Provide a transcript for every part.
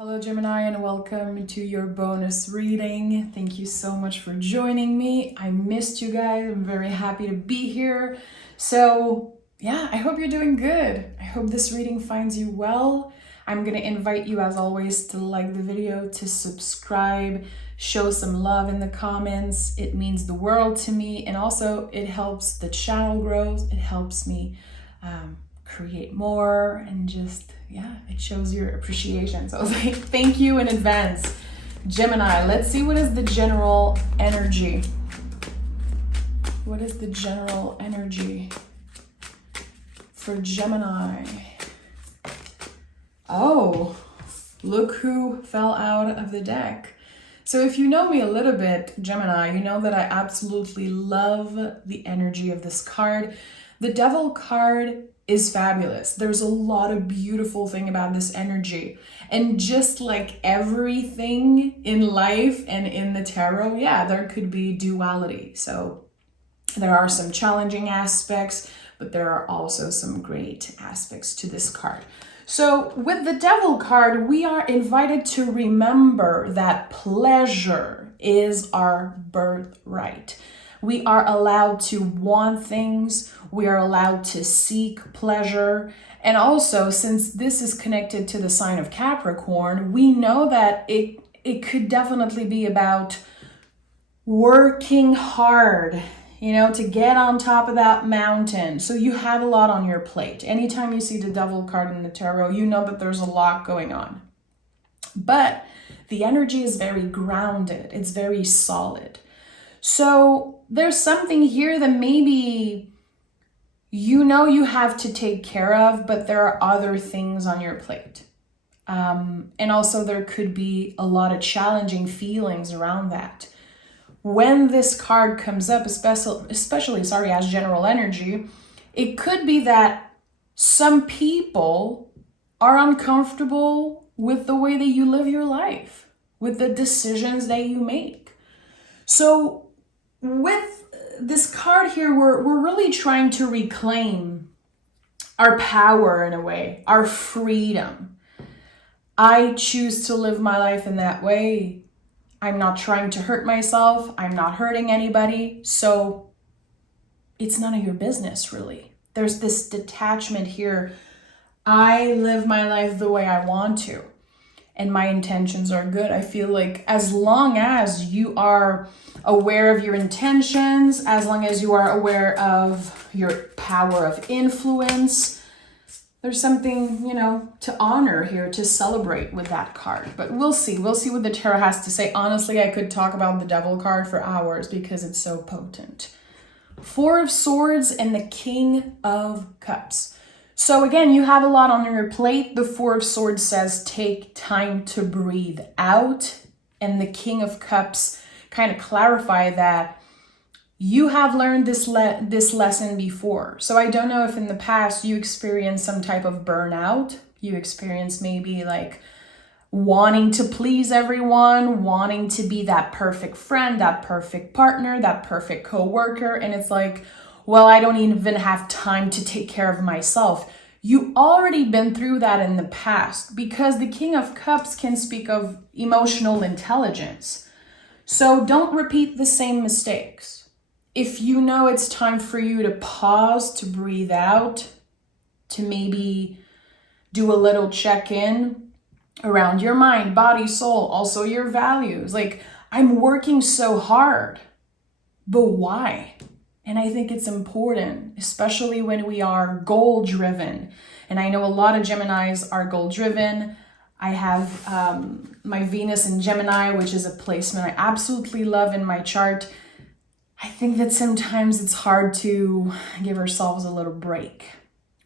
Hello Gemini, and welcome to your bonus reading. Thank you so much for joining me. I missed you guys. I'm very happy to be here. So yeah, I hope you're doing good. I hope this reading finds you well. I'm gonna invite you as always to like the video, to subscribe, show some love in the comments. It means the world to me, and also it helps the channel grow. It helps me create more, and just, yeah, it shows your appreciation. So like, thank you in advance. Gemini, let's see what is the general energy. What is the general energy for Gemini? Oh, look who fell out of the deck. So if you know me a little bit, Gemini, you know that I absolutely love the energy of this card. The Devil card is fabulous. There's a lot of beautiful thing about this energy. And just like everything in life and in the tarot, yeah, there could be duality. So there are some challenging aspects, but there are also some great aspects to this card. So with the Devil card, we are invited to remember that pleasure is our birthright. We are allowed to want things. We are allowed to seek pleasure. And also, since this is connected to the sign of Capricorn, we know that it could definitely be about working hard, to get on top of that mountain. So you have a lot on your plate. Anytime you see the Devil card in the tarot, you know that there's a lot going on. But the energy is very grounded. It's very solid. So there's something here that maybe you have to take care of, but there are other things on your plate. And also there could be a lot of challenging feelings around that. When this card comes up, especially as general energy, it could be that some people are uncomfortable with the way that you live your life, with the decisions that you make. So with this card here, we're really trying to reclaim our power in a way, our freedom. I choose to live my life in that way. I'm not trying to hurt myself. I'm not hurting anybody. So it's none of your business, really. There's this detachment here. I live my life the way I want to, and my intentions are good. I feel like as long as you are aware of your intentions, as long as you are aware of your power of influence, there's something, to honor here, to celebrate with that card. But we'll see what the tarot has to say. Honestly, I could talk about the Devil card for hours because it's so potent. Four of Swords and the King of Cups. So again, you have a lot on your plate. The Four of Swords says take time to breathe out. And the King of Cups kind of clarify that you have learned this lesson before. So I don't know if in the past you experienced some type of burnout. You experienced maybe like wanting to please everyone, wanting to be that perfect friend, that perfect partner, that perfect coworker. And it's like, well, I don't even have time to take care of myself. You already been through that in the past, because the King of Cups can speak of emotional intelligence. So don't repeat the same mistakes. If you know it's time for you to pause, to breathe out, to maybe do a little check-in around your mind, body, soul, also your values. Like, I'm working so hard, but why? And I think it's important, especially when we are goal-driven. And I know a lot of Geminis are goal-driven. I have my Venus in Gemini, which is a placement I absolutely love in my chart. I think that sometimes it's hard to give ourselves a little break.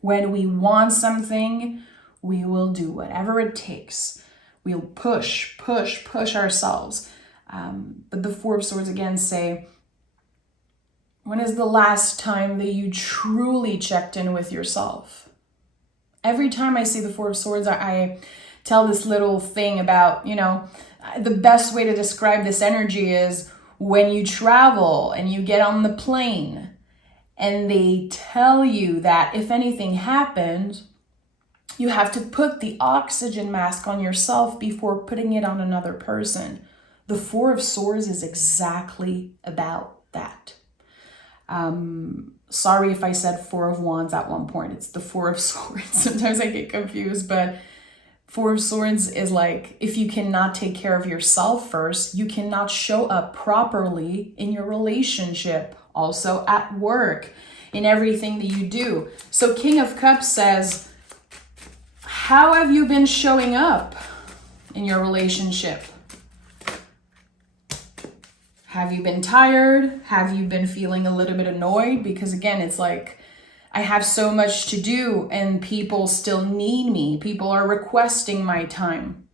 When we want something, we will do whatever it takes. We'll push ourselves. But the Four of Swords again say, when is the last time that you truly checked in with yourself? Every time I see the Four of Swords, I tell this little thing about, the best way to describe this energy is when you travel and you get on the plane and they tell you that if anything happens, You have to put the oxygen mask on yourself before putting it on another person. The Four of Swords is exactly about that. Sorry if I said Four of Wands at one point. It's the Four of Swords. Sometimes I get confused, but Four of Swords is like, if you cannot take care of yourself first, you cannot show up properly in your relationship, also at work, in everything that you do. So King of Cups says, how have you been showing up in your relationship? Have you been tired? Have you been feeling a little bit annoyed? Because again, it's like, I have so much to do and people still need me. People are requesting my time.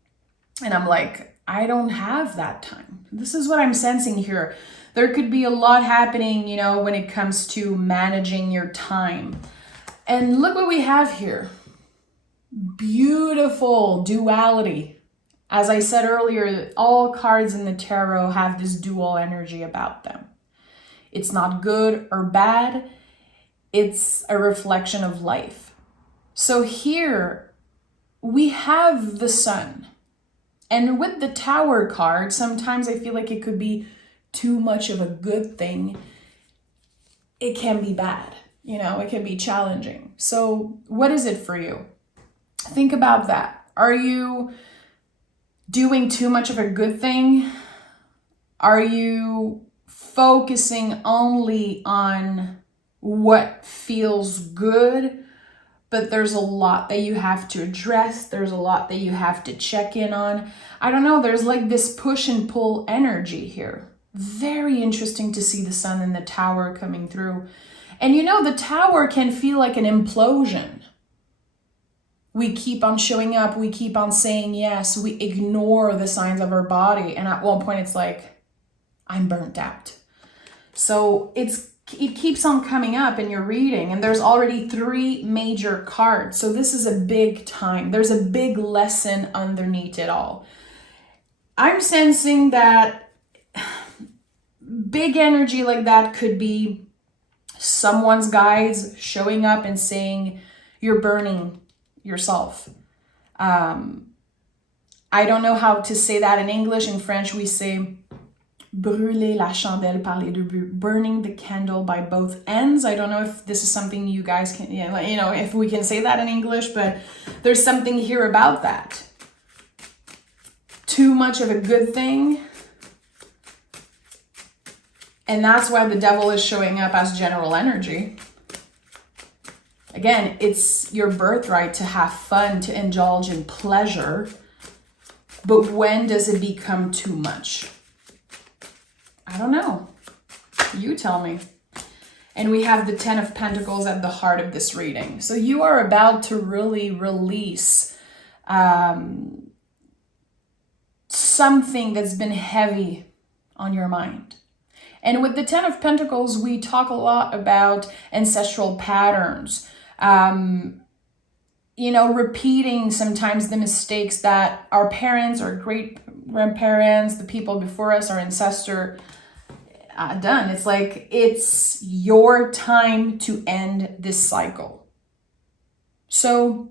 And I'm like, I don't have that time. This is what I'm sensing here. There could be a lot happening, when it comes to managing your time. And look what we have here. Beautiful duality. As I said earlier, all cards in the tarot have this dual energy about them. It's not good or bad. It's a reflection of life. So here we have the Sun. And with the Tower card, sometimes I feel like it could be too much of a good thing. It can be bad. It can be challenging. So what is it for you? Think about that. Are you doing too much of a good thing? Are you focusing only on what feels good, but there's a lot that you have to address? There's a lot that you have to check in on. I don't know, there's like this push and pull energy here. Very interesting to see the Sun and the Tower coming through. And the Tower can feel like an implosion. We keep on showing up, we keep on saying yes, we ignore the signs of our body, and at one point it's like, I'm burnt out. So it keeps on coming up in your reading, and there's already 3 major cards. So this is a big time. There's a big lesson underneath it all. I'm sensing that big energy like that could be someone's guides showing up and saying, you're burning yourself. I don't know how to say that in English. In French, we say brûler la chandelle par les deux bouts, burning the candle by both ends. I don't know if this is something you guys can, if we can say that in English, but there's something here about that. Too much of a good thing. And that's why the Devil is showing up as general energy. Again, it's your birthright to have fun, to indulge in pleasure. But when does it become too much? I don't know. You tell me. And we have the 10 of Pentacles at the heart of this reading. So you are about to really release something that's been heavy on your mind. And with the 10 of Pentacles, we talk a lot about ancestral patterns. Repeating sometimes the mistakes that our parents or great grandparents, the people before us, our ancestor done. It's like, it's your time to end this cycle. So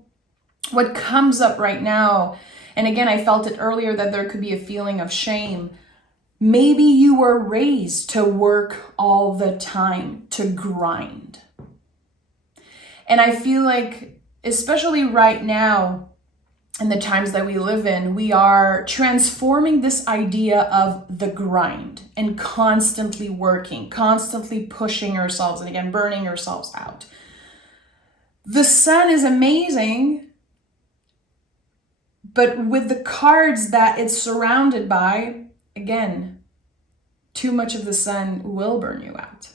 what comes up right now, and again, I felt it earlier that there could be a feeling of shame. Maybe you were raised to work all the time, to grind. And I feel like, especially right now, in the times that we live in, we are transforming this idea of the grind and constantly working, constantly pushing ourselves, and again, burning ourselves out. The Sun is amazing, but with the cards that it's surrounded by, again, too much of the Sun will burn you out.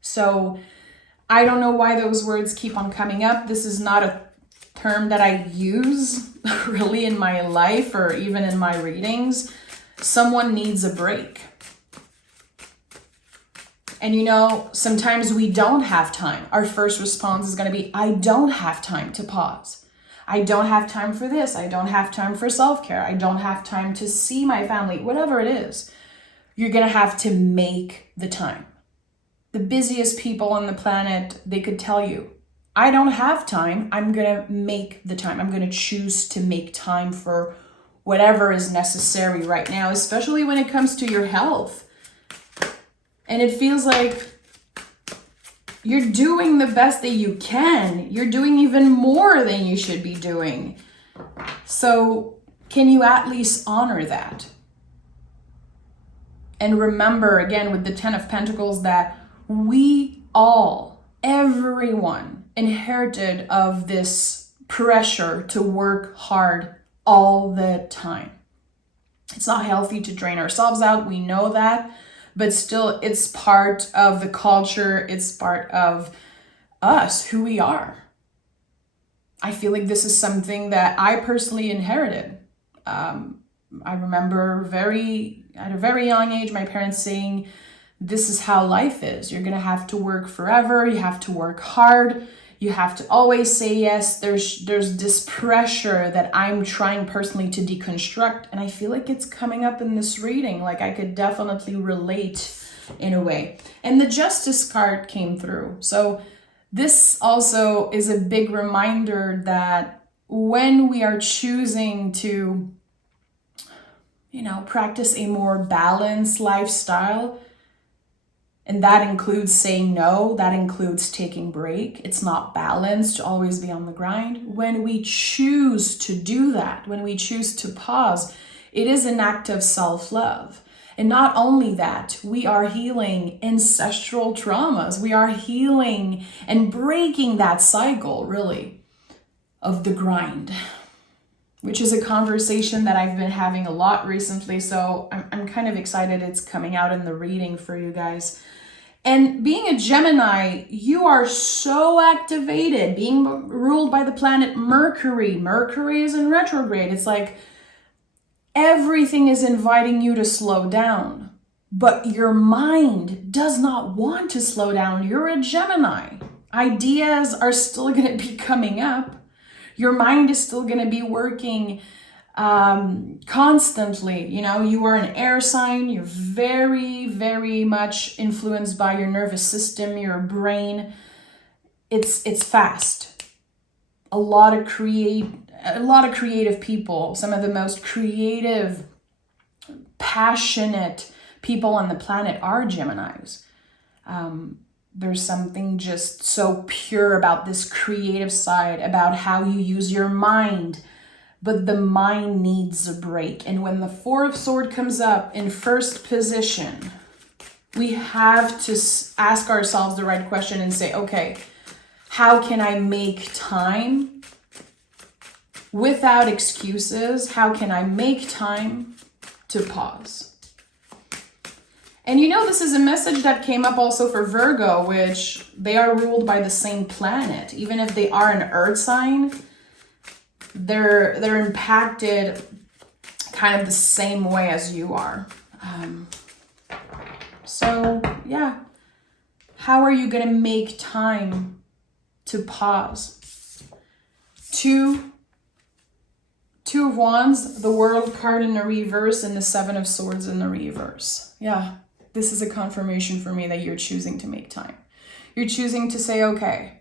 So I don't know why those words keep on coming up. This is not a term that I use really in my life or even in my readings. Someone needs a break. And sometimes we don't have time. Our first response is going to be, I don't have time to pause. I don't have time for this. I don't have time for self-care. I don't have time to see my family, whatever it is. You're going to have to make the time. The busiest people on the planet, they could tell you, I don't have time. I'm going to make the time. I'm going to choose to make time for whatever is necessary right now, especially when it comes to your health. And it feels like you're doing the best that you can. You're doing even more than you should be doing. So can you at least honor that? And remember, again, with the 10 of Pentacles, that we all, everyone, inherited of this pressure to work hard all the time. It's not healthy to drain ourselves out. We know that. But still, it's part of the culture. It's part of us, who we are. I feel like this is something that I personally inherited. I remember at a very young age, my parents saying, this is how life is. You're going to have to work forever. You have to work hard. You have to always say yes. There's this pressure that I'm trying personally to deconstruct. And I feel like it's coming up in this reading. Like I could definitely relate in a way. And the Justice card came through. So this also is a big reminder that when we are choosing to, practice a more balanced lifestyle, and that includes saying no, that includes taking a break. It's not balanced to always be on the grind. When we choose to do that, when we choose to pause, it is an act of self-love. And not only that, we are healing ancestral traumas. We are healing and breaking that cycle, really, of the grind, which is a conversation that I've been having a lot recently. So I'm kind of excited it's coming out in the reading for you guys. And being a Gemini, you are so activated, being ruled by the planet Mercury. Mercury is in retrograde. It's like everything is inviting you to slow down, but your mind does not want to slow down. You're a Gemini. Ideas are still going to be coming up. Your mind is still going to be working constantly. You are an air sign. You're very, very much influenced by your nervous system, your brain. It's fast. A lot of creative people, some of the most creative, passionate people on the planet are Geminis. There's something just so pure about this creative side, about how you use your mind, but the mind needs a break. And when the Four of Swords comes up in first position, we have to ask ourselves the right question and say, okay, how can I make time without excuses? How can I make time to pause? And this is a message that came up also for Virgo, which they are ruled by the same planet. Even if they are an earth sign, they're impacted kind of the same way as you are. So yeah, how are you going to make time to pause? Two of Wands, the World card in the reverse, and the Seven of Swords in the reverse. Yeah. This is a confirmation for me that you're choosing to make time. You're choosing to say, okay,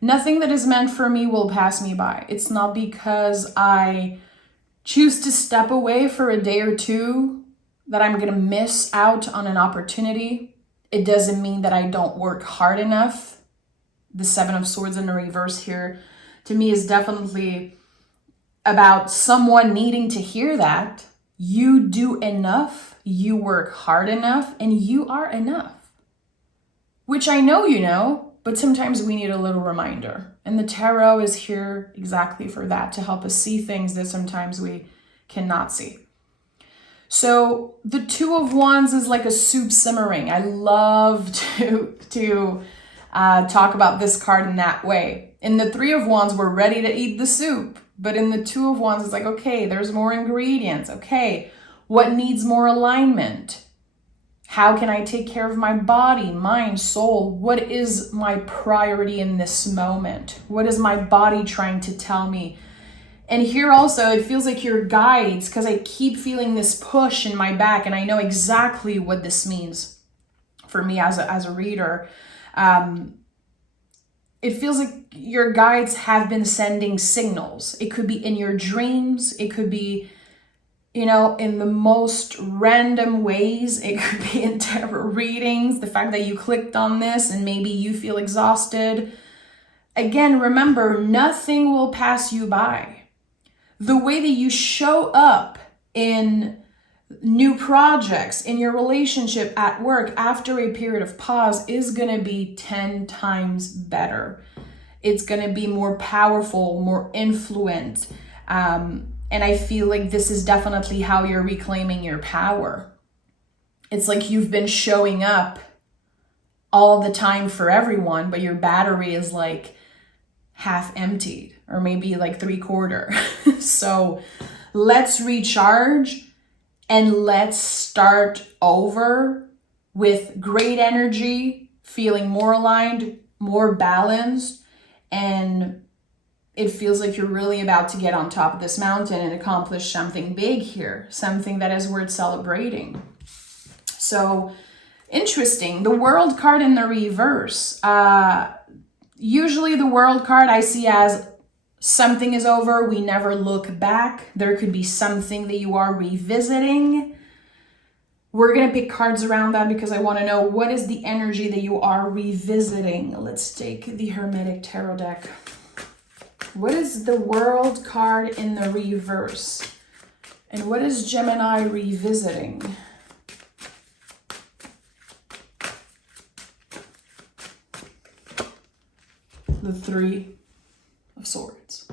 nothing that is meant for me will pass me by. It's not because I choose to step away for a day or two that I'm going to miss out on an opportunity. It doesn't mean that I don't work hard enough. The Seven of Swords in the reverse here, to me, is definitely about someone needing to hear that. You do enough. You work hard enough, and you are enough. Which I know you know, but sometimes we need a little reminder. And the tarot is here exactly for that, to help us see things that sometimes we cannot see. So the Two of Wands is like a soup simmering. I love to talk about this card in that way. In the Three of Wands, we're ready to eat the soup. But in the Two of Wands, it's like, okay, there's more ingredients. Okay, what needs more alignment? How can I take care of my body, mind, soul? What is my priority in this moment? What is my body trying to tell me? And here also, it feels like your guides, because I keep feeling this push in my back, and I know exactly what this means for me as a reader. it feels like your guides have been sending signals. It could be in your dreams. It could be, you know, in the most random ways. It could be in tarot readings. The fact that you clicked on this and maybe you feel exhausted. Again, remember, nothing will pass you by. The way that you show up in new projects, in your relationship, at work, after a period of pause is going to be 10 times better. It's going to be more powerful, more influent. And I feel like this is definitely how you're reclaiming your power. It's like you've been showing up all the time for everyone, but your battery is like half emptied, or maybe like 3/4. So let's recharge and let's start over with great energy, feeling more aligned, more balanced, and it feels like you're really about to get on top of this mountain and accomplish something big here, something that is worth celebrating. So interesting. The World card in the reverse. Usually the World card I see as something is over, we never look back. There could be something that you are revisiting. We're going to pick cards around that because I want to know what is the energy that you are revisiting. Let's take the Hermetic Tarot deck. What is the World card in the reverse? And what is Gemini revisiting? The Three of Swords.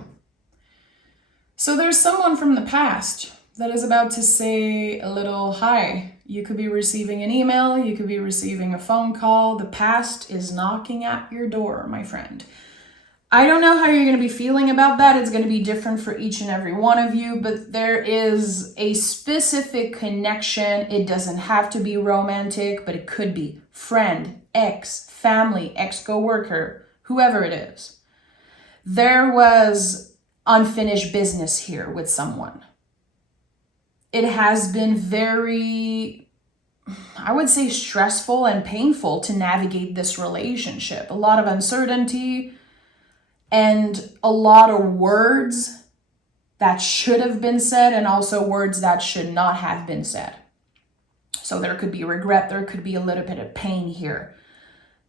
So there's someone from the past that is about to say a little hi. You could be receiving an email, you could be receiving a phone call. The past is knocking at your door, my friend. I don't know how you're going to be feeling about that. It's going to be different for each and every one of you, but there is a specific connection. It doesn't have to be romantic, but it could be friend, ex, family, ex-coworker, whoever it is. There was unfinished business here with someone. It has been very, I would say, stressful and painful to navigate this relationship. A lot of uncertainty and a lot of words that should have been said and also words that should not have been said. So there could be regret, there could be a little bit of pain here.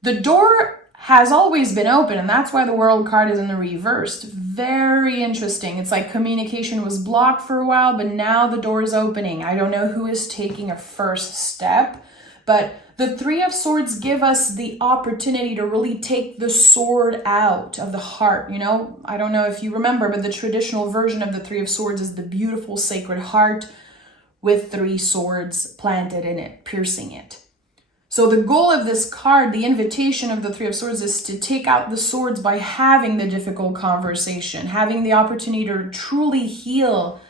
The door has always been open, and that's why the World card is in the reverse. Very interesting. It's like communication was blocked for a while, but now the door is opening. I don't know who is taking a first step, but the Three of Swords give us the opportunity to really take the sword out of the heart. You know, I don't know if you remember, but the traditional version of the Three of Swords is the beautiful sacred heart with 3 swords planted in it, piercing it. So the goal of this card, the invitation of the Three of Swords, is to take out the swords by having the difficult conversation, having the opportunity to truly heal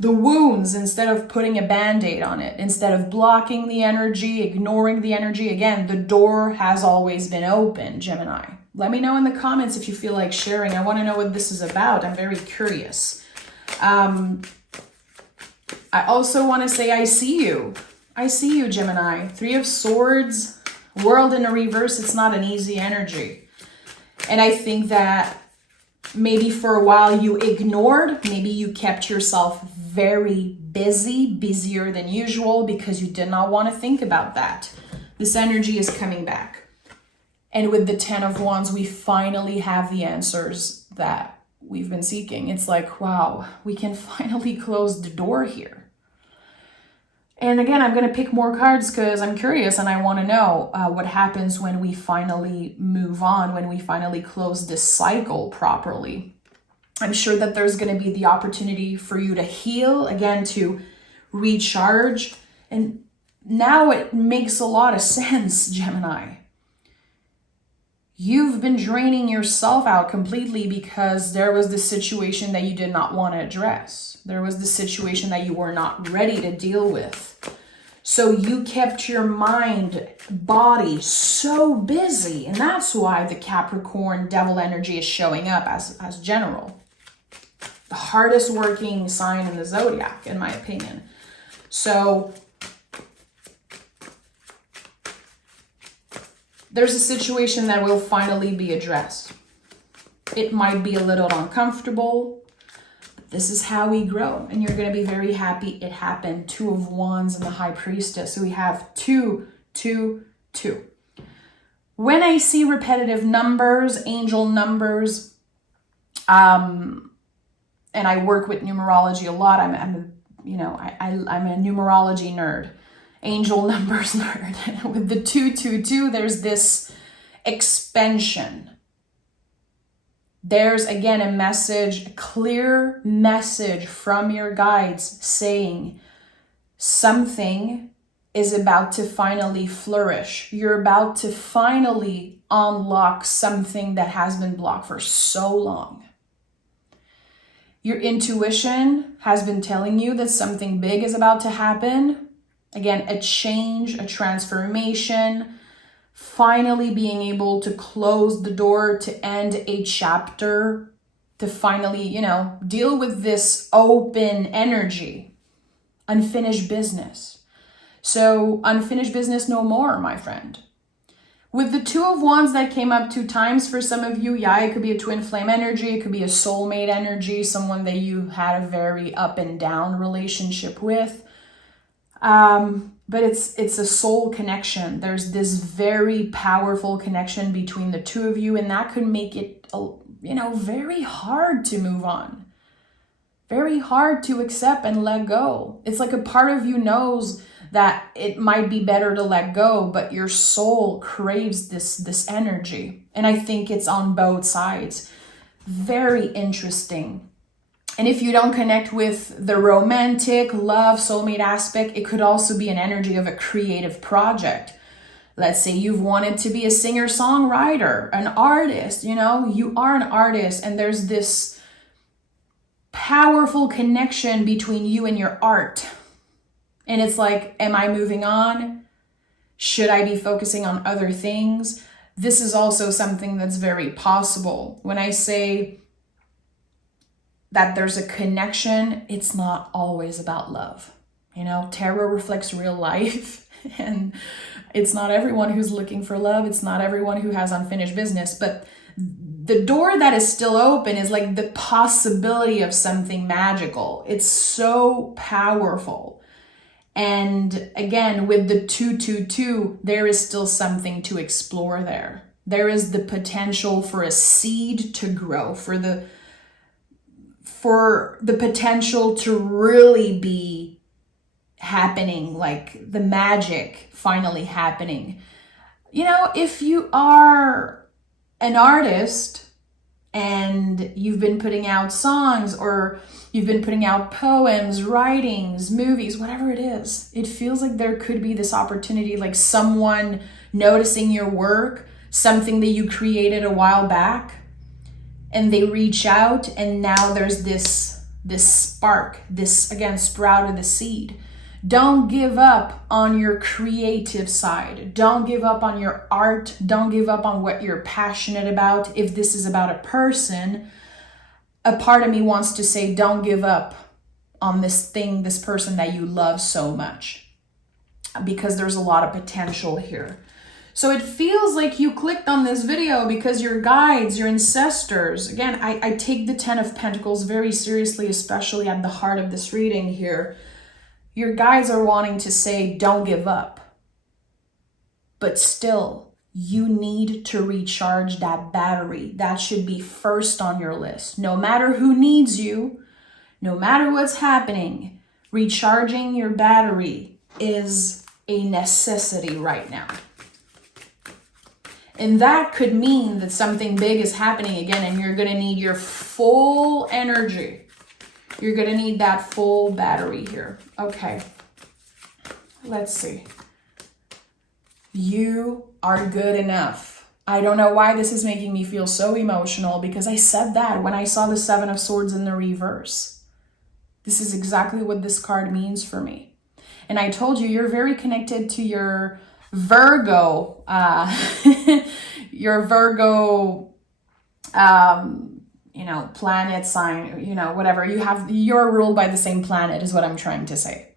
the wounds instead of putting a band-aid on it, instead of blocking the energy, ignoring the energy. Again, the door has always been open, Gemini. Let me know in the comments if you feel like sharing. I want to know what this is about. I'm very curious. I also want to say I see you. I see you, Gemini. Three of Swords, World in a reverse. It's not an easy energy. And I think that maybe for a while you ignored, maybe you kept yourself very busy, busier than usual because you did not want to think about that. This energy is coming back. And with the 10 of Wands, we finally have the answers that we've been seeking. It's like, wow, we can finally close the door here. And again, I'm going to pick more cards because I'm curious and I want to know what happens when we finally move on, when we finally close this cycle properly. I'm sure that there's going to be the opportunity for you to heal, again, to recharge. And now it makes a lot of sense, Gemini. You've been draining yourself out completely because there was this situation that you did not want to address. There was this situation that you were not ready to deal with. So you kept your mind, body so busy. And that's why the Capricorn devil energy is showing up as general. The hardest working sign in the zodiac, in my opinion. So there's a situation that will finally be addressed. It might be a little uncomfortable, but this is how we grow. And you're going to be very happy it happened. 2 of Wands and the High Priestess. So we have 2, 2, 2. When I see repetitive numbers, angel numbers, and I work with numerology a lot. I'm a numerology nerd, angel numbers nerd. With the 222, there's this expansion. There's again a message, a clear message from your guides saying something is about to finally flourish. You're about to finally unlock something that has been blocked for so long. Your intuition has been telling you that something big is about to happen. Again, a change, a transformation, finally being able to close the door, to end a chapter, to finally, deal with this open energy, unfinished business. So unfinished business no more, my friend. With the 2 of Wands that came up 2 times for some of you, it could be a twin flame energy. It could be a soulmate energy, someone that you had a very up and down relationship with. But it's a soul connection. There's this very powerful connection between the 2 of you, and that could make it, very hard to move on. Very hard to accept and let go. It's like a part of you knows that it might be better to let go, but your soul craves this energy. And I think it's on both sides. Very interesting. And if you don't connect with the romantic, love, soulmate aspect, it could also be an energy of a creative project. Let's say you've wanted to be a singer-songwriter, an artist, you are an artist, and there's this powerful connection between you and your art. And it's like, am I moving on? Should I be focusing on other things? This is also something that's very possible. When I say that there's a connection, it's not always about love. Tarot reflects real life, and it's not everyone who's looking for love. It's not everyone who has unfinished business, but the door that is still open is like the possibility of something magical. It's so powerful. And again, with the 222, there is still something to explore there. There is the potential for a seed to grow, for the potential to really be happening, like the magic finally happening. If you are an artist and you've been putting out songs, or you've been putting out poems, writings, movies, whatever it is, it feels like there could be this opportunity, like someone noticing your work, something that you created a while back, and they reach out, and now there's this spark, this, again, sprouted the seed. Don't give up on your creative side. Don't give up on your art. Don't give up on what you're passionate about. If this is about a person, a part of me wants to say, don't give up on this thing, this person that you love so much, because there's a lot of potential here. So it feels like you clicked on this video because your guides, your ancestors, again, I take the 10 of Pentacles very seriously, especially at the heart of this reading here. Your guides are wanting to say, don't give up. But still, you need to recharge that battery. That should be first on your list. No matter who needs you, no matter what's happening, recharging your battery is a necessity right now. And that could mean that something big is happening again, and you're going to need your full energy. You're going to need that full battery here. Okay. Let's see. You are good enough. I don't know why this is making me feel so emotional, because I said that when I saw the 7 of Swords in the reverse. This is exactly what this card means for me. And I told you, you're very connected to your Virgo, planet sign, whatever you have, you're ruled by the same planet is what I'm trying to say.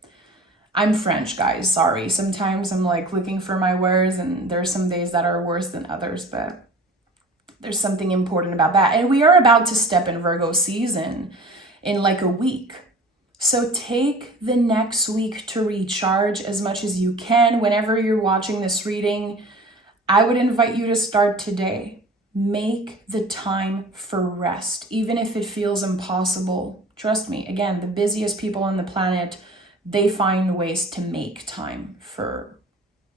I'm French, guys, sorry. Sometimes I'm like looking for my words and there's some days that are worse than others, but there's something important about that. And we are about to step in Virgo season in like a week. So take the next week to recharge as much as you can. Whenever you're watching this reading, I would invite you to start today. Make the time for rest, even if it feels impossible. Trust me, again, the busiest people on the planet, they find ways to make time for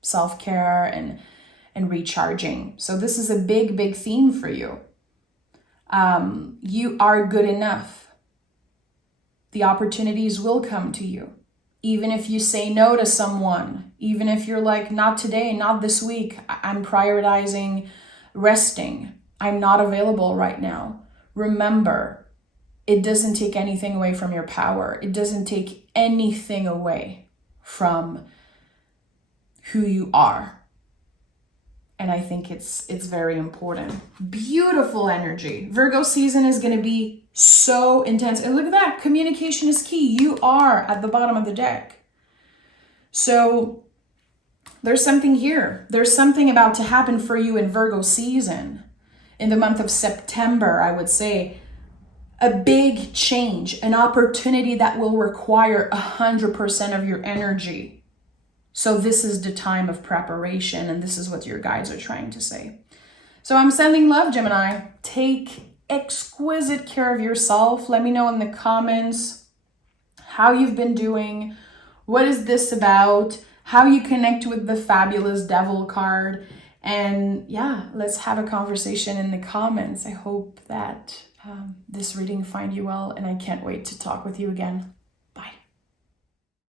self-care and recharging. So this is a big, big theme for you. You are good enough. The opportunities will come to you. Even if you say no to someone, even if you're like, not today, not this week, I'm prioritizing resting. I'm not available right now. Remember, it doesn't take anything away from your power. It doesn't take anything away from who you are. And I think it's very important. Beautiful energy. Virgo season is going to be so intense. And look at that. Communication is key. You are at the bottom of the deck. So there's something here. There's something about to happen for you in Virgo season. In the month of September, I would say, a big change, an opportunity that will require 100% of your energy. So this is the time of preparation, and this is what your guides are trying to say. So I'm sending love, Gemini. Take exquisite care of yourself. Let me know in the comments how you've been doing. What is this about? How you connect with the fabulous Devil card. And yeah, let's have a conversation in the comments. I hope that this reading find you well, and I can't wait to talk with you again.